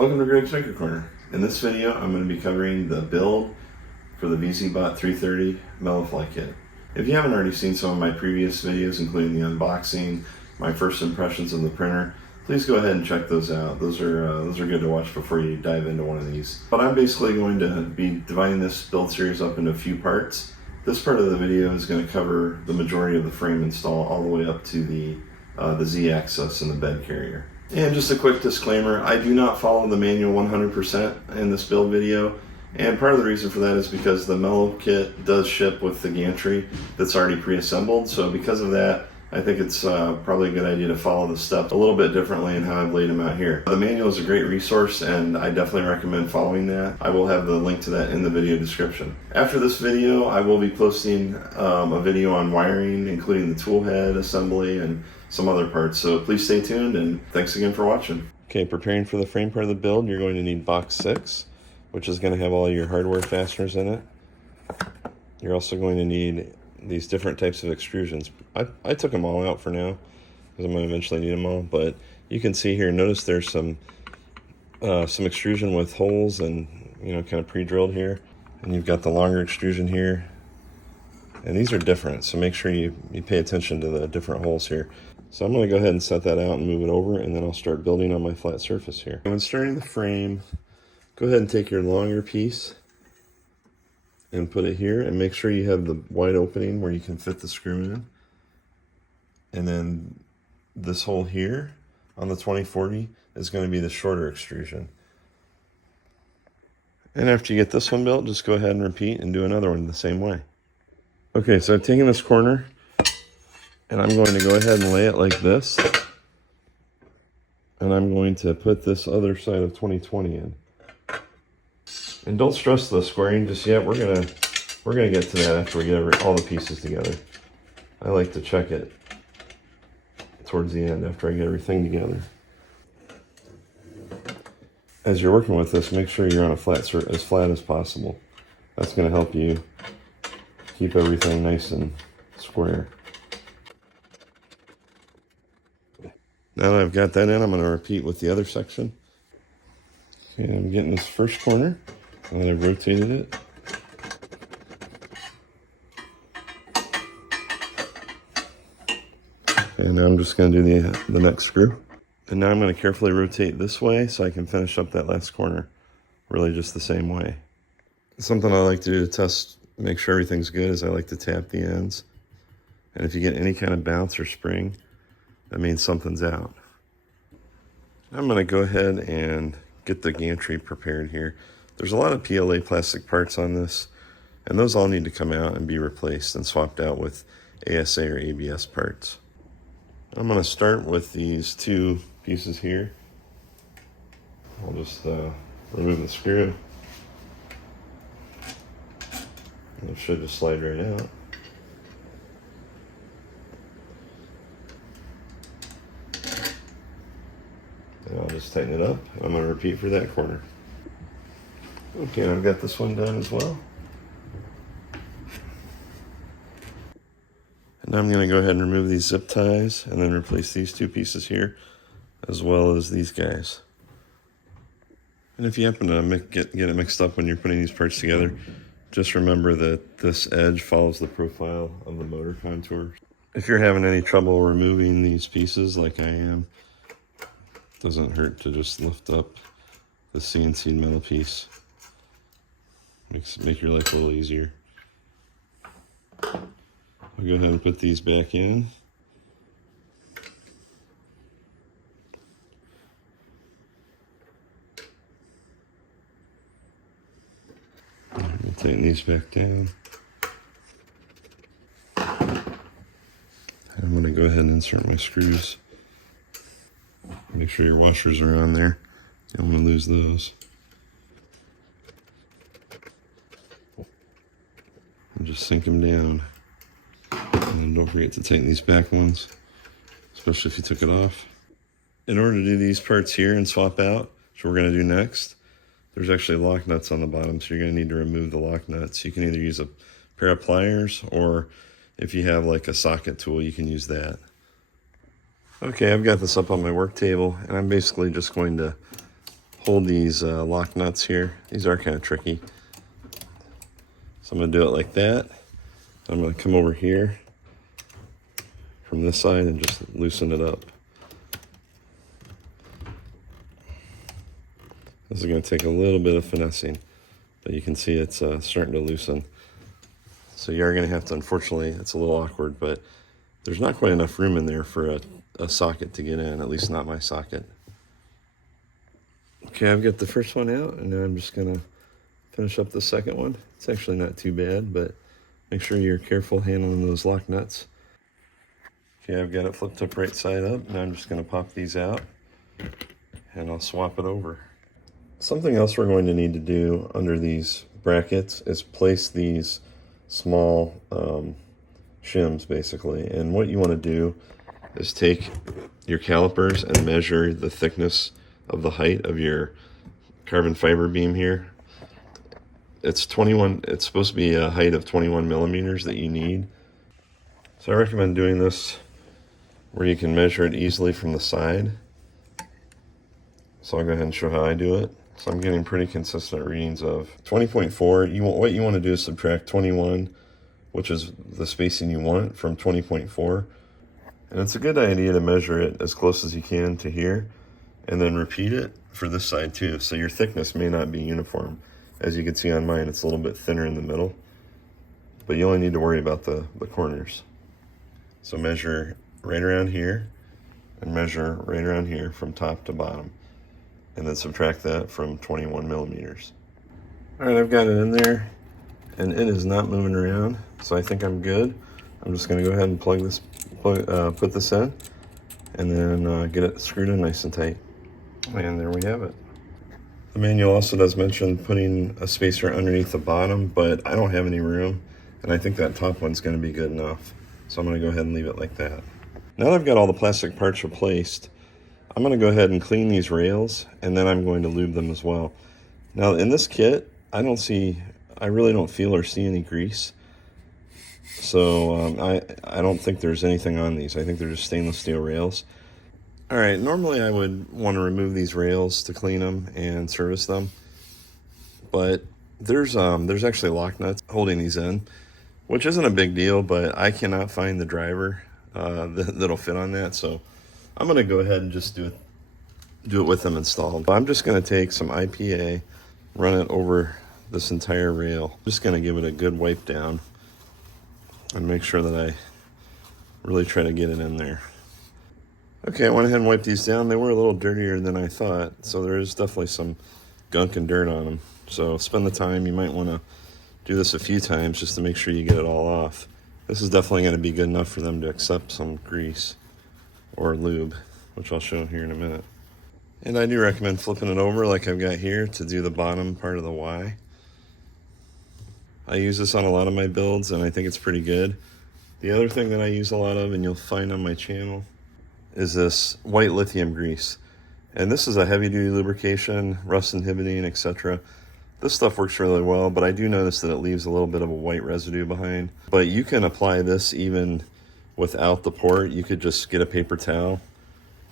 Welcome to Greg's Maker Corner. In this video, I'm going to be covering the build for the VzBot 330 Mellow Kit. If you haven't already seen some of my previous videos, including the unboxing, my first impressions of the printer, please go ahead and check those out. Those are good to watch before you dive into one of these. But I'm basically going to be dividing this build series up into a few parts. This part of the video is going to cover the majority of the frame install all the way up to the ZAxis and the bed carrier. And just a quick disclaimer, I do not follow the manual 100% in this build video, and part of the reason for that is because the Mellow kit does ship with the Gantry that's already pre-assembled, so because of that, I think it's probably a good idea to follow the steps a little bit differently in how I've laid them out here. The manual is a great resource, and I definitely recommend following that. I will have the link to that in the video description. After this video, I will be posting a video on wiring, including the tool head assembly and some other parts, so please stay tuned, and thanks again for watching. Okay, preparing for the frame part of the build, you're going to need box 6, which is going to have all your hardware fasteners in it. You're also going to need these different types of extrusions. I took them all out for now, because I'm going to eventually need them all, but you can see here, notice there's some extrusion with holes and, you know, kind of pre-drilled here. And you've got the longer extrusion here. And these are different, so make sure you pay attention to the different holes here. So I'm going to go ahead and set that out and move it over, and then I'll start building on my flat surface here. When starting the frame, go ahead and take your longer piece and put it here, and make sure you have the wide opening where you can fit the screw in. And then this hole here on the 2040 is going to be the shorter extrusion. And after you get this one built, just go ahead and repeat and do another one the same way. Okay, so I've taken this corner, and I'm going to go ahead and lay it like this. And I'm going to put this other side of 2020 in. And don't stress the squaring just yet. We're gonna get to that after we get all the pieces together. I like to check it towards the end after I get everything together. As you're working with this, make sure you're on a flat surface, as flat as possible. That's going to help you keep everything nice and square. Now that I've got that in, I'm going to repeat with the other section. Okay, I'm getting this first corner, and then I've rotated it. And now I'm just going to do the next screw. And now I'm going to carefully rotate this way so I can finish up that last corner, really just the same way. Something I like to do to test, make sure everything's good, is I like to tap the ends. And if you get any kind of bounce or spring, that means something's out. I'm going to go ahead and get the gantry prepared here. There's a lot of PLA plastic parts on this, and those all need to come out and be replaced and swapped out with ASA or ABS parts. I'm going to start with these two pieces here. I'll just remove the screw. It should just slide right out. And I'll just tighten it up. I'm going to repeat for that corner. Okay, I've got this one done as well. And now I'm going to go ahead and remove these zip ties and then replace these two pieces here, as well as these guys. And if you happen to get it mixed up when you're putting these parts together, just remember that this edge follows the profile of the motor contour. If you're having any trouble removing these pieces like I am, it doesn't hurt to just lift up the CNC metal piece. Make your life a little easier. I'll go ahead and put these back in. We'll tighten these back down. I'm going to go ahead and insert my screws. Make sure your washers are on there. You don't want to lose those. And just sink them down. And then don't forget to tighten these back ones, especially if you took it off. In order to do these parts here and swap out, which we're going to do next, there's actually lock nuts on the bottom, so you're going to need to remove the lock nuts. You can either use a pair of pliers, or if you have like a socket tool, you can use that. Okay, I've got this up on my work table, and I'm basically just going to hold these lock nuts here. These are kind of tricky. So I'm going to do it like that. I'm going to come over here from this side and just loosen it up. This is going to take a little bit of finessing, but you can see it's starting to loosen. So you are going to have to, unfortunately, it's a little awkward, but there's not quite enough room in there for a socket to get in, at least not my socket. Okay, I've got the first one out, and now I'm just going to finish up the second one. It's actually not too bad, but make sure you're careful handling those lock nuts. Okay, I've got it flipped up right side up. Now I'm just going to pop these out, and I'll swap it over. Something else we're going to need to do under these brackets is place these small shims, basically. And what you want to do is take your calipers and measure the thickness of the height of your carbon fiber beam here. It's supposed to be a height of 21 millimeters that you need. So I recommend doing this where you can measure it easily from the side. So I'll go ahead and show how I do it. So I'm getting pretty consistent readings of 20.4. What you want to do is subtract 21, which is the spacing you want, from 20.4. And it's a good idea to measure it as close as you can to here, and then repeat it for this side too. So your thickness may not be uniform. As you can see on mine, it's a little bit thinner in the middle, but you only need to worry about the corners. So measure right around here, and measure right around here from top to bottom, and then subtract that from 21 millimeters. All right, I've got it in there, and it is not moving around, so I think I'm good. I'm just gonna go ahead and put this in, and then get it screwed in nice and tight. And there we have it. The manual also does mention putting a spacer underneath the bottom, but I don't have any room, and I think that top one's gonna be good enough. So I'm gonna go ahead and leave it like that. Now that I've got all the plastic parts replaced, I'm going to go ahead and clean these rails, and then I'm going to lube them as well. Now in this kit, I really don't feel or see any grease. So I don't think there's anything on these. I think they're just stainless steel rails. All right, normally I would want to remove these rails to clean them and service them. But there's actually lock nuts holding these in, which isn't a big deal, but I cannot find the driver that'll fit on that. So I'm going to go ahead and just do it with them installed. I'm just going to take some IPA, run it over this entire rail. Just going to give it a good wipe down and make sure that I really try to get it in there. Okay, I went ahead and wiped these down. They were a little dirtier than I thought, so there is definitely some gunk and dirt on them. So spend the time. You might want to do this a few times just to make sure you get it all off. This is definitely going to be good enough for them to accept some grease or lube, which I'll show here in a minute. And I do recommend flipping it over like I've got here to do the bottom part of the Y. I use this on a lot of my builds, and I think it's pretty good. The other thing that I use a lot of, and you'll find on my channel, is this white lithium grease. And this is a heavy-duty lubrication, rust inhibiting, etc. This stuff works really well, but I do notice that it leaves a little bit of a white residue behind. But you can apply this even without the port. You could just get a paper towel,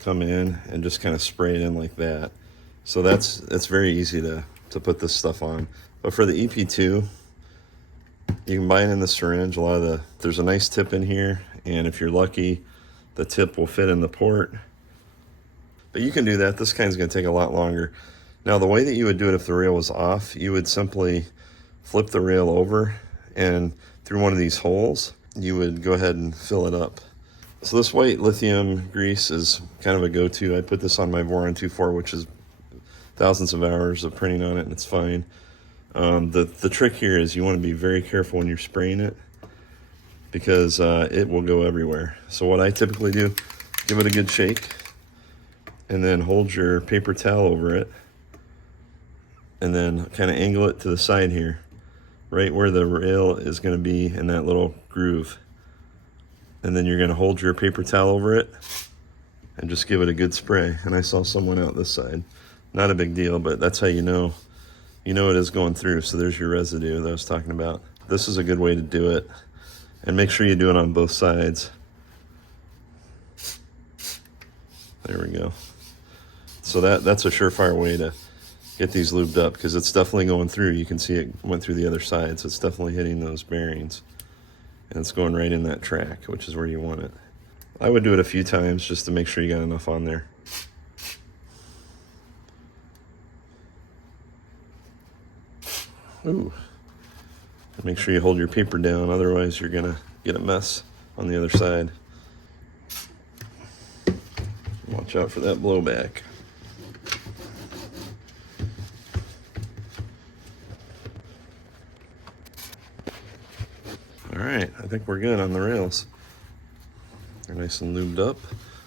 come in, and just kind of spray it in like that. So it's very easy to put this stuff on. But for the EP2, you can buy it in the syringe. There's a nice tip in here, and if you're lucky, the tip will fit in the port. But you can do that. This kind's going to take a lot longer. Now, the way that you would do it if the rail was off, you would simply flip the rail over, and through one of these holes, you would go ahead and fill it up. So this white lithium grease is kind of a go-to. I put this on my Voron 2.4, which is thousands of hours of printing on it, and it's fine. The trick here is you want to be very careful when you're spraying it, because it will go everywhere. So what I typically do, give it a good shake, and then hold your paper towel over it, and then kind of angle it to the side here, right where the rail is going to be in that little groove. And then you're going to hold your paper towel over it and just give it a good spray. And I saw someone out this side. Not a big deal, but that's how you know it is going through. So there's your residue that I was talking about. This is a good way to do it. And make sure you do it on both sides. There we go. So that's a surefire way to get these lubed up, because it's definitely going through. You can see it went through the other side, so it's definitely hitting those bearings. And it's going right in that track, which is where you want it. I would do it a few times just to make sure you got enough on there. Ooh. Make sure you hold your paper down, otherwise you're gonna get a mess on the other side. Watch out for that blowback. All right, I think we're good on the rails. They're nice and lubed up.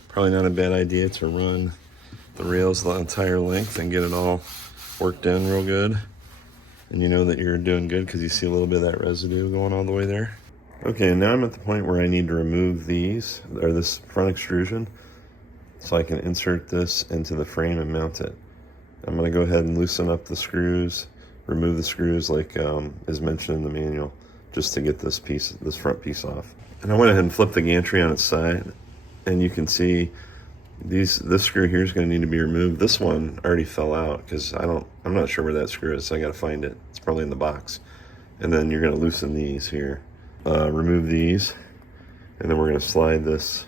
Probably not a bad idea to run the rails the entire length and get it all worked in real good. And you know that you're doing good because you see a little bit of that residue going all the way there. Okay, and now I'm at the point where I need to remove these, or this front extrusion, so I can insert this into the frame and mount it. I'm going to go ahead and loosen up the screws, remove the screws like is mentioned in the manual, just to get this front piece off. And I went ahead and flipped the gantry on its side, and you can see this screw here is going to need to be removed. This one already fell out because I'm not sure where that screw is, so I got to find it. It's probably in the box. And then you're going to loosen these here, remove these, and then we're going to slide this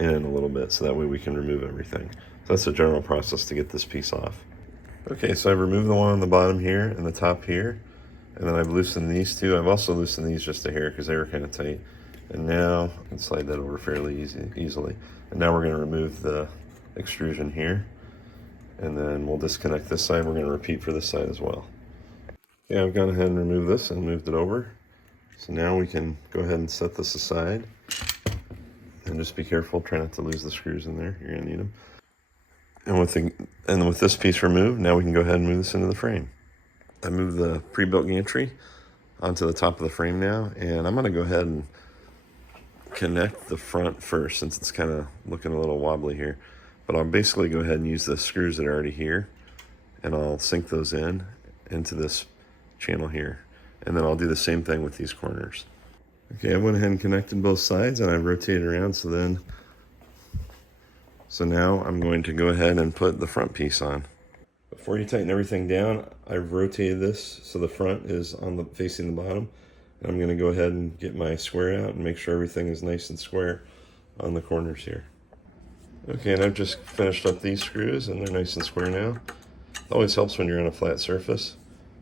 in a little bit so that way we can remove everything. So that's the general process to get this piece off. Okay, so I've removed the one on the bottom here and the top here, and then I've loosened these two. I've also loosened these just a hair because they were kind of tight. And now I can slide that over fairly easily. And now we're going to remove the extrusion here, and then we'll disconnect this side. We're going to repeat for this side as well. Okay, I've gone ahead and removed this and moved it over. So now we can go ahead and set this aside. And just be careful, try not to lose the screws in there. You're going to need them. And with this piece removed, now we can go ahead and move this into the frame. I moved the pre-built gantry onto the top of the frame now, and I'm going to go ahead and connect the front first since it's kind of looking a little wobbly here. But I'll basically go ahead and use the screws that are already here, and I'll sink those into this channel here. And then I'll do the same thing with these corners. Okay, I went ahead and connected both sides, and I've rotated around. So now I'm going to go ahead and put the front piece on. Before you tighten everything down, I've rotated this so the front is facing the bottom. And I'm going to go ahead and get my square out and make sure everything is nice and square on the corners here. Okay, and I've just finished up these screws, and they're nice and square now. It always helps when you're on a flat surface,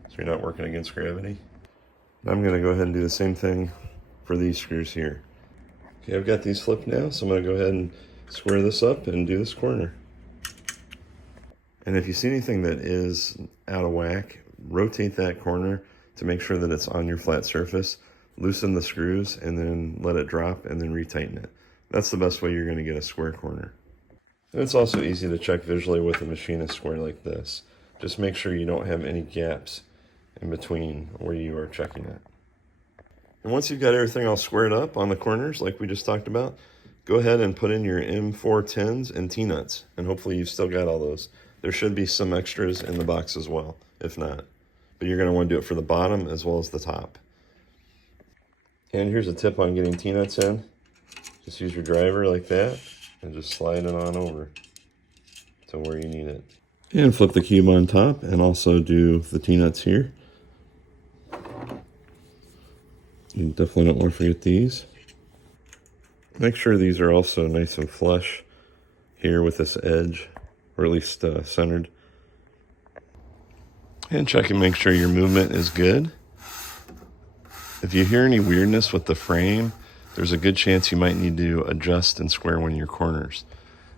so you're not working against gravity. I'm going to go ahead and do the same thing for these screws here. Okay, I've got these flipped now, so I'm going to go ahead and square this up and do this corner. And if you see anything that is out of whack, rotate that corner to make sure that it's on your flat surface, loosen the screws, and then let it drop, and then retighten it. That's the best way you're going to get a square corner. And it's also easy to check visually with a machinist square like this. Just make sure you don't have any gaps in between where you are checking it. And once you've got everything all squared up on the corners like we just talked about, go ahead and put in your M410s and T-nuts, and hopefully you've still got all those. There should be some extras in the box as well, if not. But you're going to want to do it for the bottom as well as the top. And here's a tip on getting T-nuts in. Just use your driver like that and just slide it on over to where you need it. And flip the cube on top and also do the T-nuts here. You definitely don't want to forget these. Make sure these are also nice and flush here with this edge, or at least centered. And check and make sure your movement is good. If you hear any weirdness with the frame, there's a good chance you might need to adjust and square one of your corners.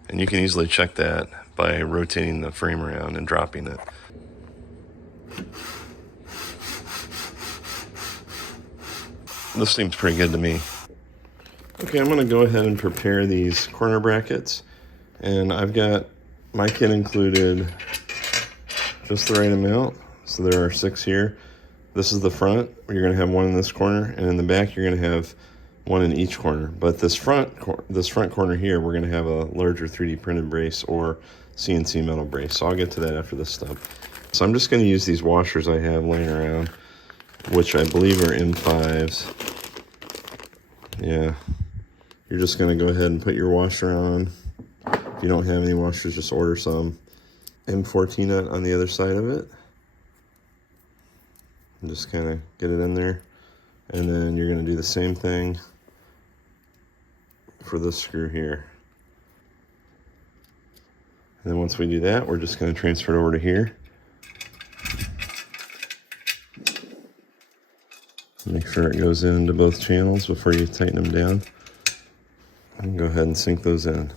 And you can easily check that by rotating the frame around and dropping it. This seems pretty good to me. Okay, I'm going to go ahead and prepare these corner brackets. And I've got my kit included just the right amount. So there are 6 here. This is the front. You're going to have one in this corner, and in the back you're going to have one in each corner. But this front corner here, we're going to have a larger 3D printed brace or CNC metal brace. So I'll get to that after this stuff. So I'm just going to use these washers I have laying around, which I believe are M5s. Yeah. You're just going to go ahead and put your washer on. If you don't have any washers, just order some. M4 T-nut on the other side of it. And just kind of get it in there. And then you're going to do the same thing for this screw here. And then once we do that, we're just going to transfer it over to here. Make sure it goes into both channels before you tighten them down. And go ahead and sink those in.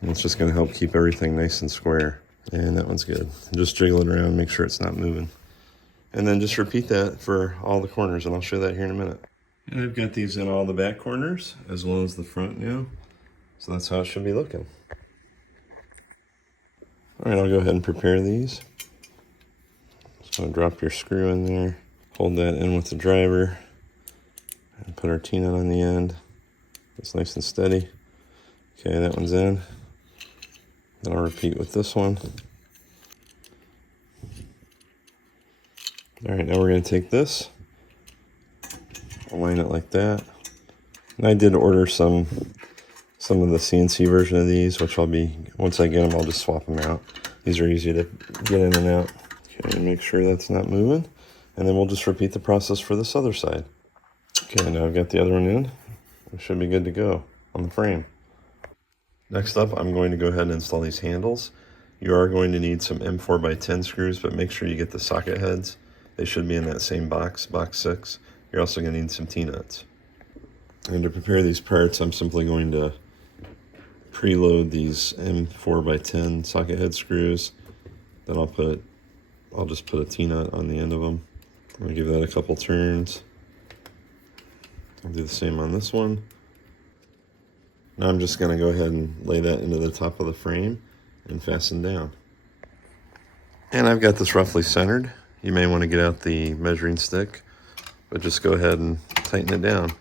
And it's just going to help keep everything nice and square. And that one's good. Just jiggle it around, make sure it's not moving. And then just repeat that for all the corners, and I'll show that here in a minute. And I've got these in all the back corners, as well as the front now. So that's how it should be looking. All right, I'll go ahead and prepare these. Just going to drop your screw in there. Hold that in with the driver. And put our T-nut on the end. It's nice and steady. Okay, that one's in. Then I'll repeat with this one. All right, now we're going to take this, align it like that. And I did order some of the CNC version of these, which I'll be, once I get them, I'll just swap them out. These are easy to get in and out. Okay, make sure that's not moving. And then we'll just repeat the process for this other side. Okay, now I've got the other one in. It should be good to go on the frame. Next up, I'm going to go ahead and install these handles. You are going to need some M4x10 screws, but make sure you get the socket heads. They should be in that same box, box 6. You're also going to need some T-nuts. And to prepare these parts, I'm simply going to preload these M4x10 socket head screws. Then I'll just put a T-nut on the end of them. I'm going to give that a couple turns. I'll do the same on this one. Now I'm just going to go ahead and lay that into the top of the frame and fasten down. And I've got this roughly centered. You may want to get out the measuring stick, but just go ahead and tighten it down.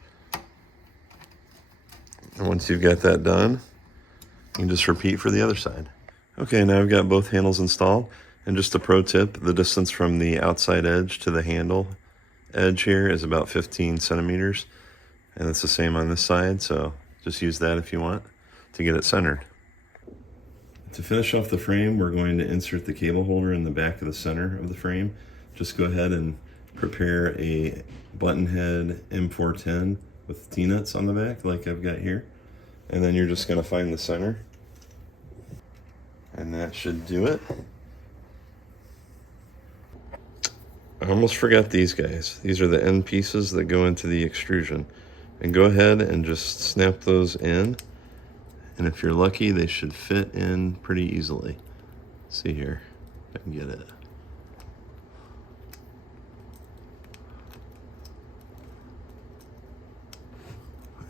And once you've got that done, you can just repeat for the other side. Okay, now I've got both handles installed. And just a pro tip, the distance from the outside edge to the handle edge here is about 15 centimeters. And it's the same on this side, so just use that if you want to get it centered. To finish off the frame, we're going to insert the cable holder in the back of the center of the frame. Just go ahead and prepare a button head M410 with T-nuts on the back like I've got here. And then you're just going to find the center. And that should do it. I almost forgot these guys. These are the end pieces that go into the extrusion. And go ahead and just snap those in. And if you're lucky, they should fit in pretty easily. Let's see here if I can get it.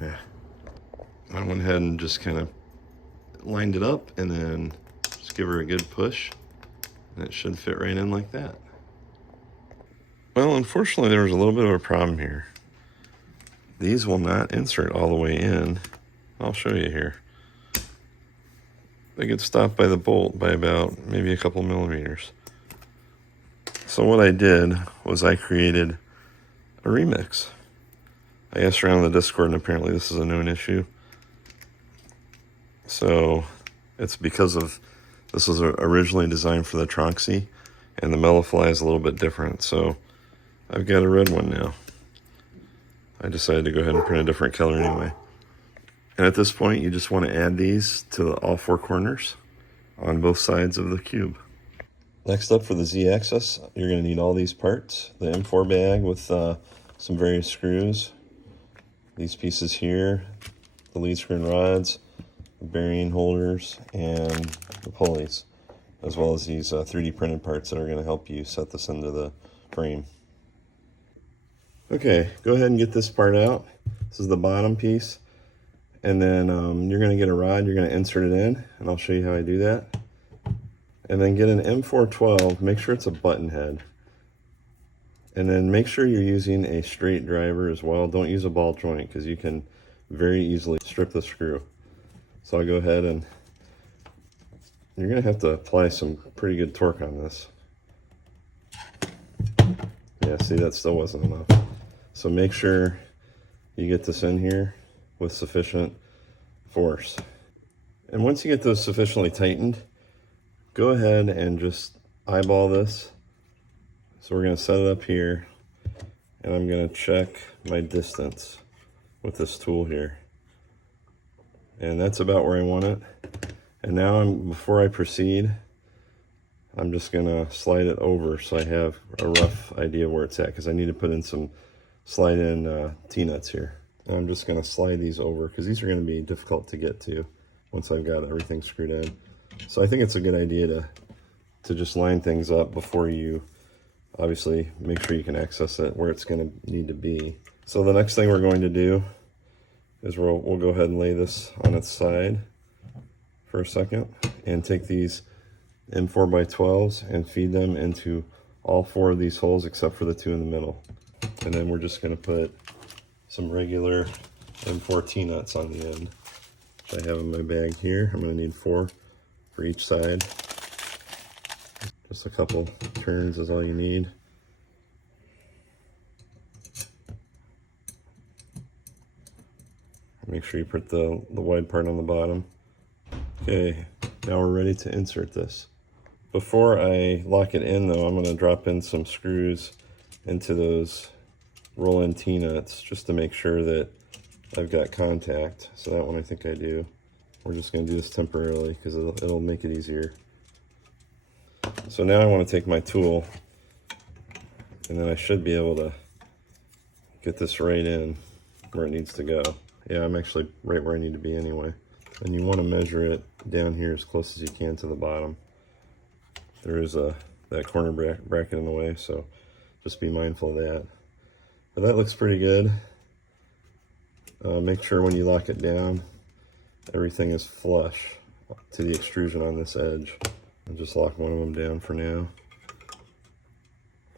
Yeah. I went ahead and just kind of lined it up and then just give her a good push. And it should fit right in like that. Well, unfortunately, there was a little bit of a problem here. These will not insert all the way in. I'll show you here. They get stopped by the bolt by about maybe a couple millimeters. So what I did was I created a remix. I asked around the Discord, and apparently this is a known issue. So it's because of, this was originally designed for the Tronxy, and the Mellow Fly is a little bit different. So I've got a red one now. I decided to go ahead and print a different color anyway. And at this point, you just want to add these to all 4 corners on both sides of the cube. Next up for the ZAxis, you're going to need all these parts. The M4 bag with some various screws. These pieces here, the lead screw and rods, the bearing holders, and the pulleys. As well as these 3D printed parts that are going to help you set this into the frame. Okay, go ahead and get this part out. This is the bottom piece. And then you're going to get a rod, you're going to insert it in, and I'll show you how I do that. And then get an M412, make sure it's a button head. And then make sure you're using a straight driver as well. Don't use a ball joint because you can very easily strip the screw. So I'll go ahead and you're going to have to apply some pretty good torque on this. Yeah, see, that still wasn't enough. So make sure you get this in here with sufficient force. And once you get those sufficiently tightened, go ahead and just eyeball this. So we're gonna set it up here, and I'm gonna check my distance with this tool here. And that's about where I want it. And now before I proceed, I'm just gonna slide it over so I have a rough idea where it's at, because I need to put in some slide in T-nuts here. And I'm just gonna slide these over because these are gonna be difficult to get to once I've got everything screwed in. So I think it's a good idea to just line things up before you obviously make sure you can access it where it's gonna need to be. So the next thing we're going to do is we'll go ahead and lay this on its side for a second and take these M4x12s and feed them into all 4 of these holes except for the 2 in the middle. And then we're just going to put some regular M4 T-nuts on the end, which I have in my bag here. I'm going to need 4 for each side. Just a couple turns is all you need. Make sure you put the wide part on the bottom. Okay, now we're ready to insert this. Before I lock it in though, I'm going to drop in some screws into those roll-in T-nuts just to make sure that I've got contact. So that one I think I do. We're just going to do this temporarily because it'll make it easier. So now I want to take my tool, and then I should be able to get this right in where it needs to go. Yeah, I'm actually right where I need to be anyway. And you want to measure it down here as close as you can to the bottom. There is that corner bracket in the way, so just be mindful of that. But that looks pretty good. Make sure when you lock it down, everything is flush to the extrusion on this edge. I'll just lock one of them down for now.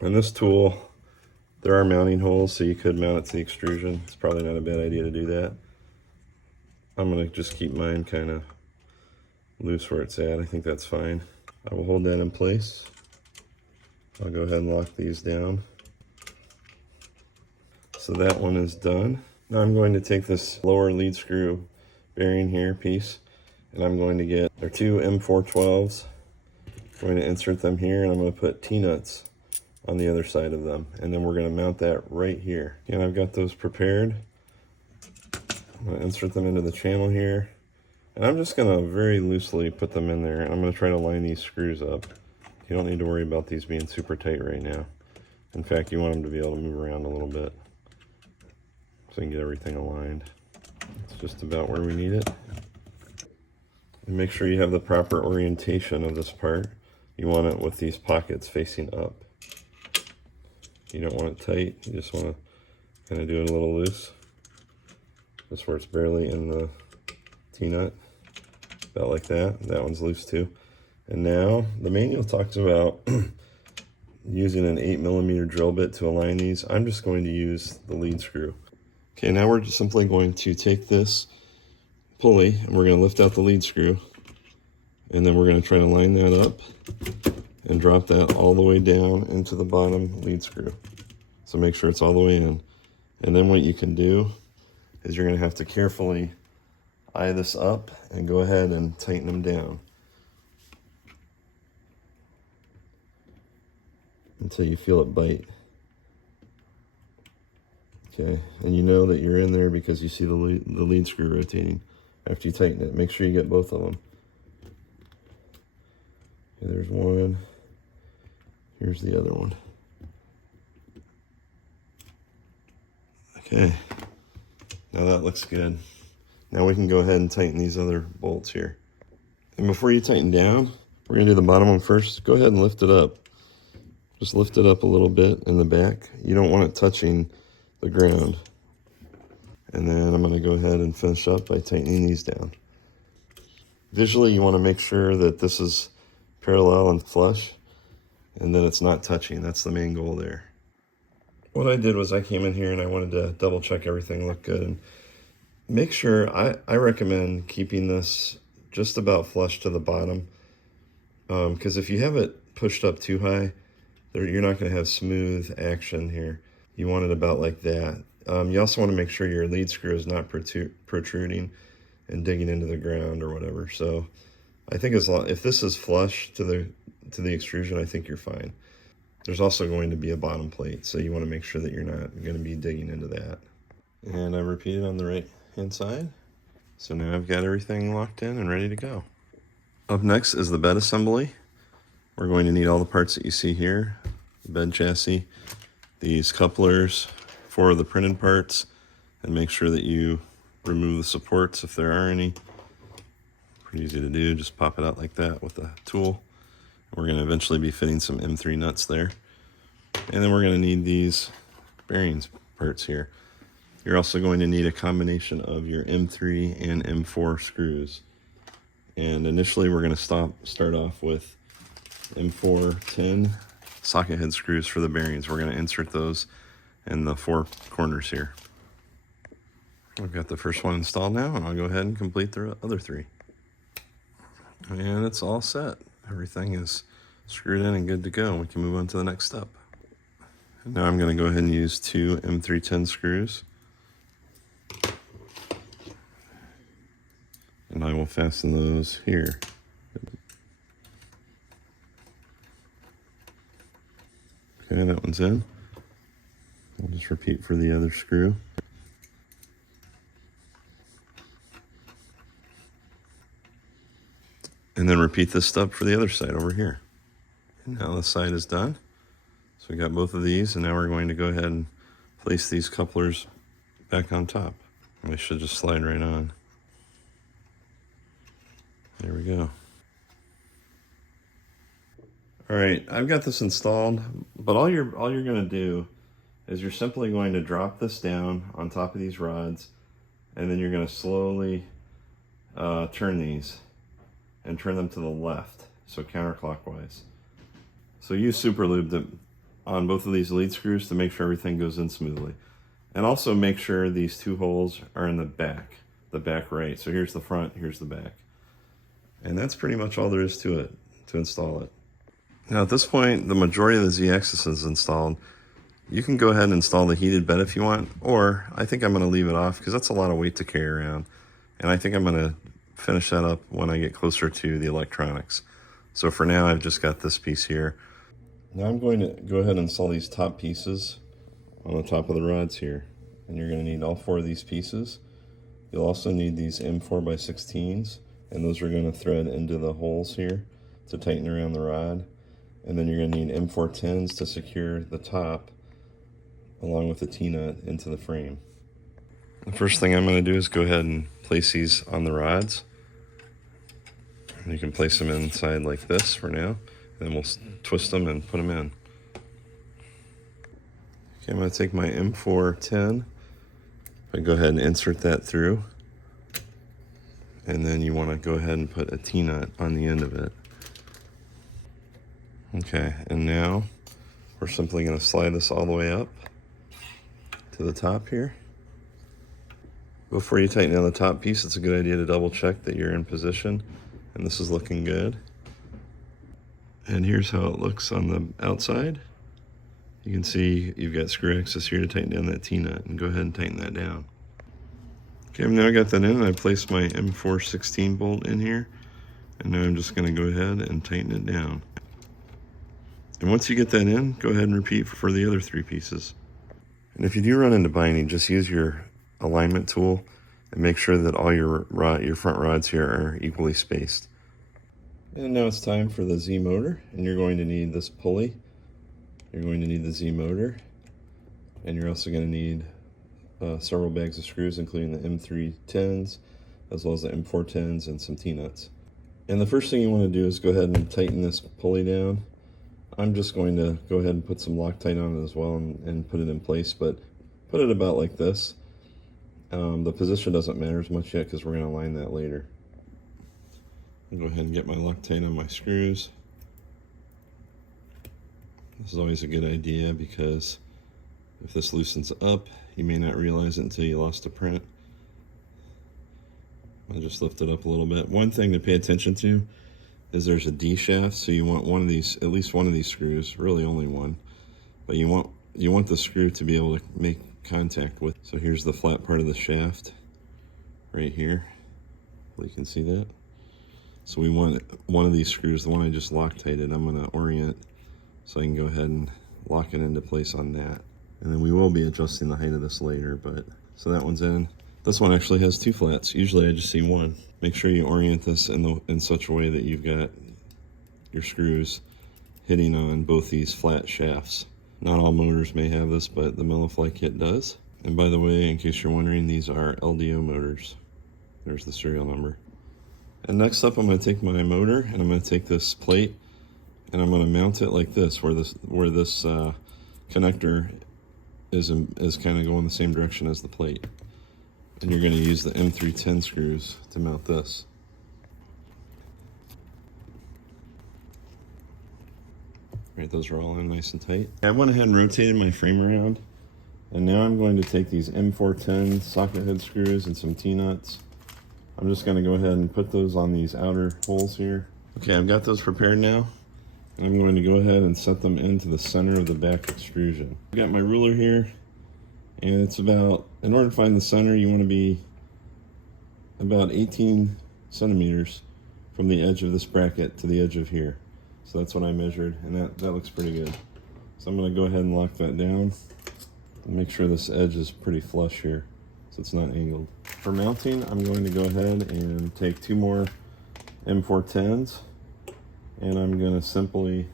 And this tool, there are mounting holes, so you could mount it to the extrusion. It's probably not a bad idea to do that. I'm going to just keep mine kind of loose where it's at. I think that's fine. I will hold that in place. I'll go ahead and lock these down. So that one is done. Now I'm going to take this lower lead screw bearing here piece, and I'm going to get our 2 M412s. I'm going to insert them here, and I'm going to put T-nuts on the other side of them, and then we're going to mount that right here. And I've got those prepared. I'm going to insert them into the channel here, and I'm just going to very loosely put them in there, and I'm going to try to line these screws up. You don't need to worry about these being super tight right now. In fact, you want them to be able to move around a little bit so you can get everything aligned. It's just about where we need it. And make sure you have the proper orientation of this part. You want it with these pockets facing up. You don't want it tight, you just want to kind of do it a little loose. Just where it's barely in the T-nut, about like that. That one's loose too. And now the manual talks about using an 8mm drill bit to align these. I'm just going to use the lead screw. Okay, now we're just simply going to take this pulley and we're going to lift out the lead screw, and then we're going to try to line that up and drop that all the way down into the bottom lead screw. So make sure it's all the way in. And then what you can do is you're going to have to carefully eye this up and go ahead and tighten them down until you feel it bite. Okay, and you know that you're in there because you see the lead screw rotating after you tighten it. Make sure you get both of them. Okay, there's one. Here's the other one. Okay, now that looks good. Now we can go ahead and tighten these other bolts here. And before you tighten down, we're gonna do the bottom one first. Go ahead and lift it up. Just lift it up a little bit in the back. You don't want it touching the ground. And then I'm gonna go ahead and finish up by tightening these down. Visually, you wanna make sure that this is parallel and flush, and then it's not touching. That's the main goal there. What I did was I came in here and I wanted to double check everything looked good, and make sure, I recommend keeping this just about flush to the bottom, because if you have it pushed up too high, you're not going to have smooth action here. You want it about like that. You also want to make sure your lead screw is not protruding and digging into the ground or whatever. So I think if this is flush to the extrusion, I think you're fine. There's also going to be a bottom plate, so you want to make sure that you're not going to be digging into that. And I repeat it on the right hand side. So now I've got everything locked in and ready to go. Up next is the bed assembly. We're going to need all the parts that you see here. The bed chassis, these couplers, 4 of the printed parts, and make sure that you remove the supports if there are any. Pretty easy to do, just pop it out like that with a tool. We're going to eventually be fitting some M3 nuts there. And then we're going to need these bearings parts here. You're also going to need a combination of your M3 and M4 screws. And initially we're going to start off with M4 10 socket head screws for the bearings. We're going to insert those in the 4 corners here. I've got the first one installed now, and I'll go ahead and complete the other 3. And it's all set. Everything is screwed in and good to go. We can move on to the next step. And now I'm going to go ahead and use 2 M310 screws. And I will fasten those here. Okay, that one's in. I'll just repeat for the other screw. And then repeat this step for the other side over here. And now this side is done. So we got both of these, and now we're going to go ahead and place these couplers back on top. They should just slide right on. There we go. All right, I've got this installed, but all you're going to do is you're simply going to drop this down on top of these rods, and then you're going to slowly turn these and turn them to the left, so counterclockwise. So use super lube on both of these lead screws to make sure everything goes in smoothly. And also make sure these 2 holes are in the back right. So here's the front, here's the back. And that's pretty much all there is to it, to install it. Now at this point, the majority of the ZAxis is installed. You can go ahead and install the heated bed if you want, or I think I'm going to leave it off because that's a lot of weight to carry around. And I think I'm going to finish that up when I get closer to the electronics. So for now, I've just got this piece here. Now I'm going to go ahead and install these top pieces on the top of the rods here. And you're going to need all 4 of these pieces. You'll also need these M4x16s, and those are going to thread into the holes here to tighten around the rod. And then you're going to need M410s to secure the top along with the T-nut into the frame. The first thing I'm going to do is go ahead and place these on the rods. And you can place them inside like this for now, and then we'll twist them and put them in. Okay, I'm going to take my M410. I go ahead and insert that through, and then you want to go ahead and put a T-nut on the end of it. Okay, and now we're simply going to slide this all the way up to the top here. Before you tighten down the top piece, it's a good idea to double check that you're in position, and this is looking good. And here's how it looks on the outside. You can see you've got screw access here to tighten down that T-nut, and go ahead and tighten that down. Okay, I've now got that in, and I placed my M416 bolt in here, and now I'm just going to go ahead and tighten it down. And once you get that in, go ahead and repeat for the other 3 pieces. And if you do run into binding, just use your alignment tool and make sure that all your front rods here are equally spaced. And now it's time for the Z motor, and you're going to need this pulley. You're going to need the Z motor, and you're also going to need several bags of screws, including the M310s, as well as the M410s and some T-nuts. And the first thing you want to do is go ahead and tighten this pulley down. I'm just going to go ahead and put some Loctite on it as well and put it in place, but put it about like this. The position doesn't matter as much yet because we're going to align that later. I'll go ahead and get my Loctite on my screws. This is always a good idea because if this loosens up, you may not realize it until you lost a print. I'll just lift it up a little bit. One thing to pay attention to is there's a D shaft, so you want one of these, at least one of these screws, really only one, but you want the screw to be able to make contact with. So here's the flat part of the shaft right here. You can see that. So we want one of these screws, the one I just Loctited, I'm going to orient so I can go ahead and lock it into place on that. And then we will be adjusting the height of this later, but so that one's in. This one actually has 2 flats. Usually I just see one. Make sure you orient this in such a way that you've got your screws hitting on both these flat shafts. Not all motors may have this, but the Mellow kit does. And by the way, in case you're wondering, these are LDO motors. There's the serial number. And next up, I'm going to take my motor and I'm going to take this plate and I'm going to mount it like this, where this connector is kind of going the same direction as the plate. And you're going to use the M310 screws to mount this. Right, those are all in nice and tight. I went ahead and rotated my frame around, and now I'm going to take these M410 socket head screws and some T-nuts. I'm just going to go ahead and put those on these outer holes here. Okay, I've got those prepared now, and I'm going to go ahead and set them into the center of the back extrusion. I've got my ruler here, and it's about, in order to find the center, you want to be about 18 centimeters from the edge of this bracket to the edge of here. So that's what I measured, and that looks pretty good. So I'm going to go ahead and lock that down and make sure this edge is pretty flush here so it's not angled. For mounting, I'm going to go ahead and take 2 more M410s, and I'm going to simply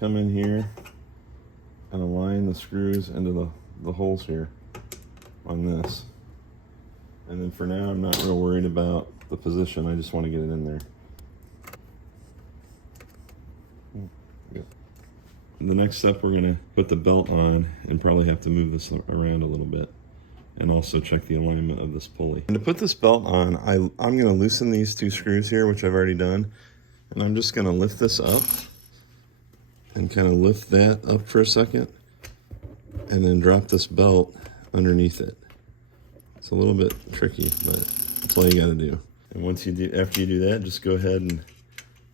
come in here and align the screws into the holes here on this. And then for now, I'm not real worried about the position. I just want to get it in there. The next step, we're going to put the belt on and probably have to move this around a little bit and also check the alignment of this pulley. And to put this belt on, I'm going to loosen these 2 screws here, which I've already done, and I'm just going to lift this up and kind of lift that up for a second and then drop this belt underneath it. It's a little bit tricky, but that's all you got to do. And once you do, after you do that, just go ahead and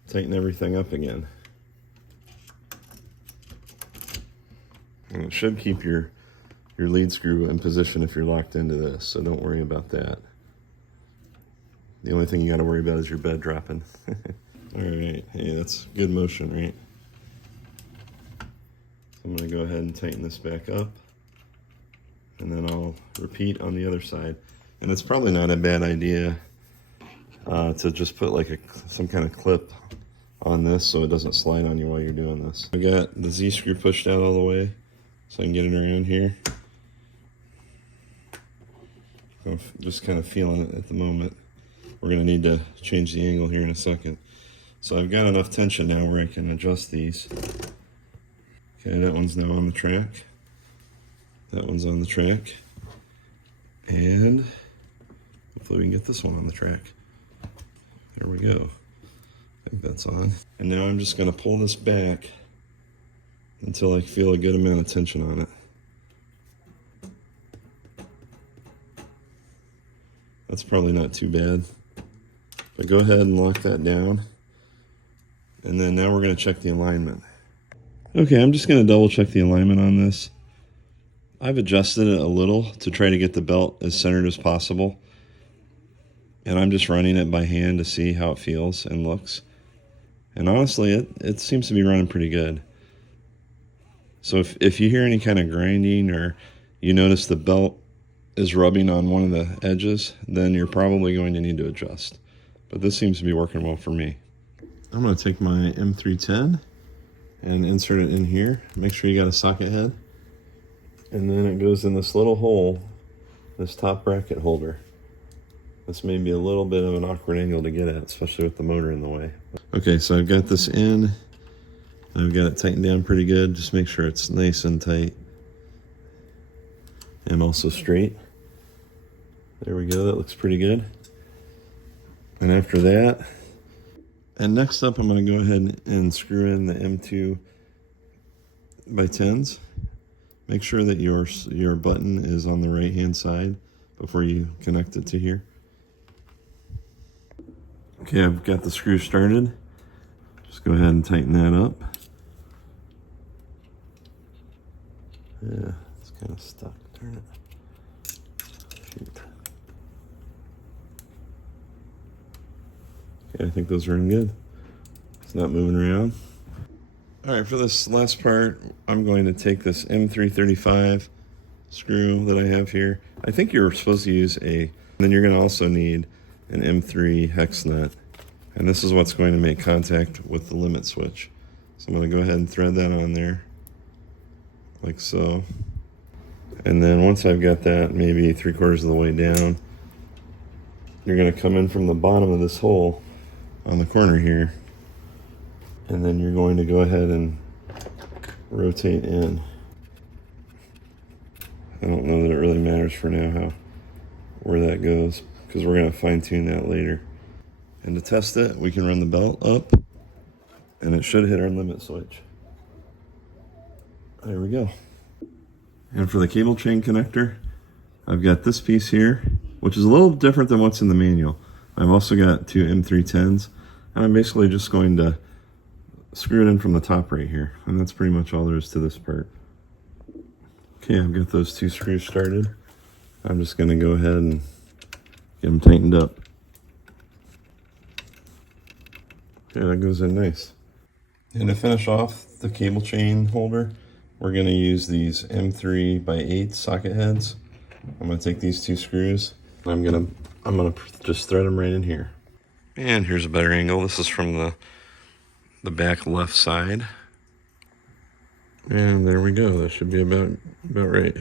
tighten everything up again. And it should keep your lead screw in position if you're locked into this, so don't worry about that. The only thing you got to worry about is your bed dropping. All right, hey, that's good motion, right? So I'm going to go ahead and tighten this back up, and then I'll repeat on the other side. And it's probably not a bad idea to just put like some kind of clip on this so it doesn't slide on you while you're doing this. I got the Z screw pushed out all the way, so I can get it around here. I'm just kind of feeling it at the moment. We're going to need to change the angle here in a second. So I've got enough tension now where I can adjust these. Okay, that one's now on the track. That one's on the track. And hopefully we can get this one on the track. There we go. I think that's on. And now I'm just going to pull this back until I feel a good amount of tension on it. That's probably not too bad. But go ahead and lock that down. And then now we're going to check the alignment. Okay, I'm just going to double check the alignment on this. I've adjusted it a little to try to get the belt as centered as possible. And I'm just running it by hand to see how it feels and looks. And honestly, it seems to be running pretty good. So if you hear any kind of grinding or you notice the belt is rubbing on one of the edges, then you're probably going to need to adjust. But this seems to be working well for me. I'm going to take my M310 and insert it in here. Make sure you got a socket head. And then it goes in this little hole, this top bracket holder. This may be a little bit of an awkward angle to get at, especially with the motor in the way. Okay, so I've got this in. I've got it tightened down pretty good. Just make sure it's nice and tight. And also straight. There we go, that looks pretty good. And after that, and next up I'm going to go ahead and screw in the M2 by 10s. Make sure that your button is on the right hand side before you connect it to here. Okay, I've got the screw started. Just go ahead and tighten that up. Yeah, it's kind of stuck. Turn it. Shoot. Yeah, I think those are in good. It's not moving around. All right, for this last part, I'm going to take this M335 screw that I have here. I think you're supposed to use then you're gonna also need an M3 hex nut. And this is what's going to make contact with the limit switch. So I'm gonna go ahead and thread that on there, like so. And then once I've got that maybe 3/4 of the way down, you're gonna come in from the bottom of this hole on the corner here. And then you're going to go ahead and rotate in. I don't know that it really matters for now where that goes, because we're going to fine tune that later. And to test it, we can run the belt up and it should hit our limit switch. There we go. And for the cable chain connector, I've got this piece here, which is a little different than what's in the manual. I've also got two M310s, and I'm basically just going to screw it in from the top right here. And that's pretty much all there is to this part. Okay, I've got those two screws started. I'm just going to go ahead and get them tightened up. Okay, that goes in nice. And to finish off the cable chain holder, we're going to use these M3x8 socket heads. I'm going to take these two screws. I'm gonna just thread them right in here. And here's a better angle. This is from the back left side. And there we go. That should be about right.